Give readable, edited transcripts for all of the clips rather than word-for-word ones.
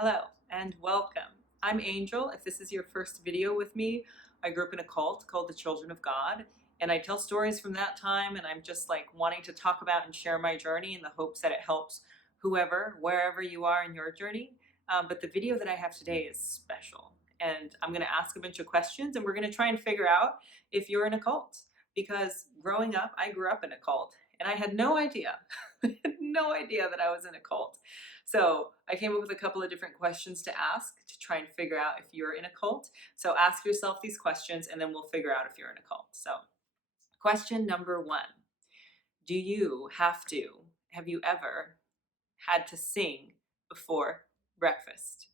Hello and welcome. I'm Angel. If this is your first video with me, I grew up in a cult called the Children of God, and I tell stories from that time, and I'm just like wanting to talk about and share my journey in the hopes that it helps whoever, wherever you are in your journey. But the video that I have today is special, and I'm going to ask a bunch of questions, and we're going to try and figure out if you're in a cult. Because growing up, I grew up in a cult, and I had no idea, no idea that I was in a cult. So I came up with a couple of different questions to ask to try and figure out if you're in a cult. So ask yourself these questions and then we'll figure out if you're in a cult. So question number one, have you ever had to sing before breakfast?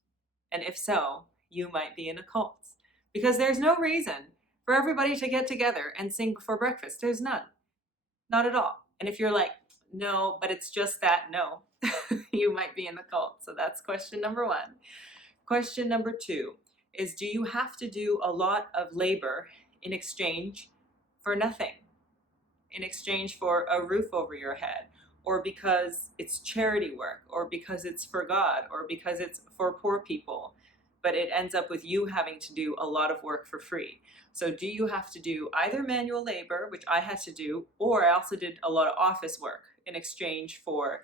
And if so, you might be in a cult. Because there's no reason for everybody to get together and sing before breakfast. There's none. Not at all. And if you're like, no, but it's just that, no, you might be in the cult. So that's question number one. Question number two is, do you have to do a lot of labor in exchange for nothing? In exchange for a roof over your head, or because it's charity work, or because it's for God, or because it's for poor people, but it ends up with you having to do a lot of work for free. So do you have to do either manual labor, which I had to do, or I also did a lot of office work in exchange for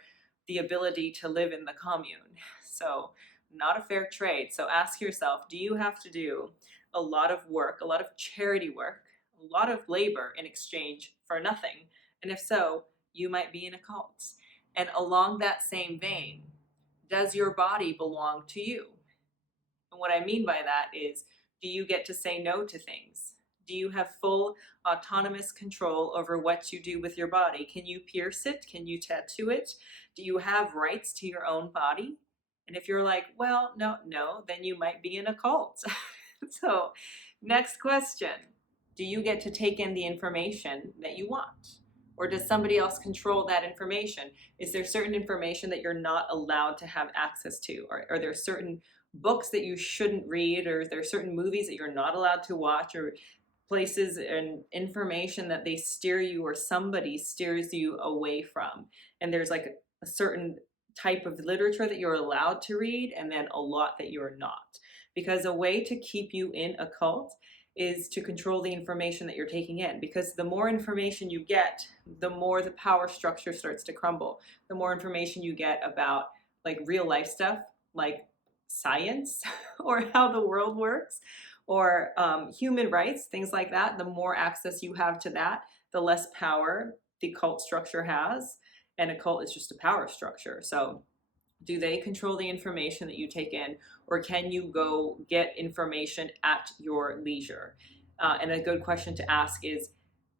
the ability to live in the commune? So not a fair trade. So ask yourself, do you have to do a lot of work, a lot of charity work, a lot of labor in exchange for nothing? And if so, you might be in a cult. And along that same vein, does your body belong to you? And what I mean by that is, do you get to say no to things? Do you have full autonomous control over what you do with your body? Can you pierce it? Can you tattoo it? Do you have rights to your own body? And if you're like, well, no, then you might be in a cult. So next question, do you get to take in the information that you want? Or does somebody else control that information? Is there certain information that you're not allowed to have access to? Or are there certain books that you shouldn't read? Or are there certain movies that you're not allowed to watch? Or places and information that they steer you, or somebody steers you away from? And there's like a certain type of literature that you're allowed to read, and then a lot that you're not. Because a way to keep you in a cult is to control the information that you're taking in, because the more information you get, the more the power structure starts to crumble. The more information you get about like real life stuff, like science or how the world works, or human rights, things like that, the more access you have to that, the less power the cult structure has. And a cult is just a power structure. So do they control the information that you take in, or can you go get information at your leisure? And a good question to ask is,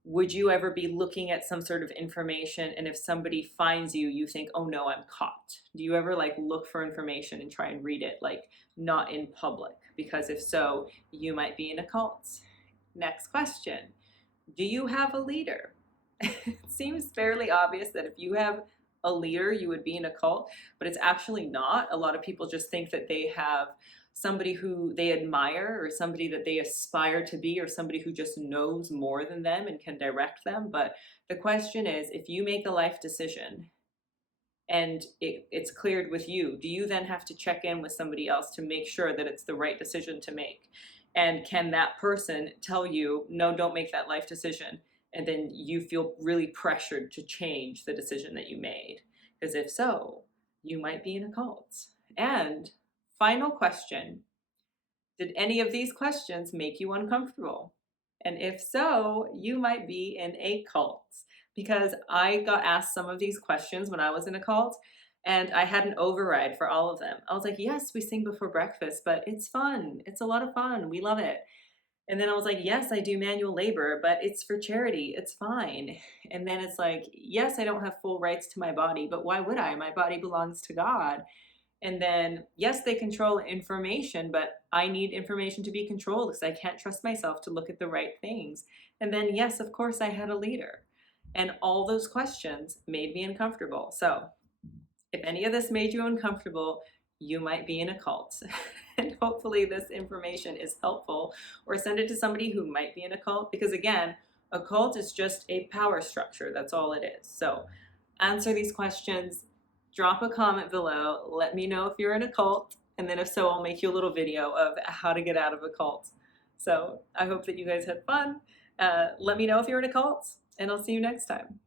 would you ever be looking at some sort of information, and if somebody finds you, you think, oh no, I'm caught? Do you ever like look for information and try and read it, like not in public? Because if so, you might be in a cult. Next question, do you have a leader? It seems fairly obvious that if you have a leader, you would be in a cult, but it's actually not. A lot of people just think that they have somebody who they admire, or somebody that they aspire to be, or somebody who just knows more than them and can direct them. But the question is, if you make a life decision and it's cleared with you, do you then have to check in with somebody else to make sure that it's the right decision to make? And can that person tell you, no, don't make that life decision? And then you feel really pressured to change the decision that you made. Because if so, you might be in a cult. And final question, did any of these questions make you uncomfortable? And if so, you might be in a cult. Because I got asked some of these questions when I was in a cult, and I had an override for all of them. I was like, yes, we sing before breakfast, but it's fun. It's a lot of fun. We love it. And then I was like, yes, I do manual labor, but it's for charity. It's fine. And then it's like, yes, I don't have full rights to my body, but why would I? My body belongs to God. And then, yes, they control information, but I need information to be controlled because I can't trust myself to look at the right things. And then, yes, of course, I had a leader. And all those questions made me uncomfortable. So if any of this made you uncomfortable, you might be in a cult. And hopefully this information is helpful, or send it to somebody who might be in a cult, because again, a cult is just a power structure. That's all it is. So answer these questions, drop a comment below, let me know if you're in a cult, And then if so, I'll make you a little video of how to get out of a cult. So I hope that you guys had fun. Let me know if you're in a cult, and I'll see you next time.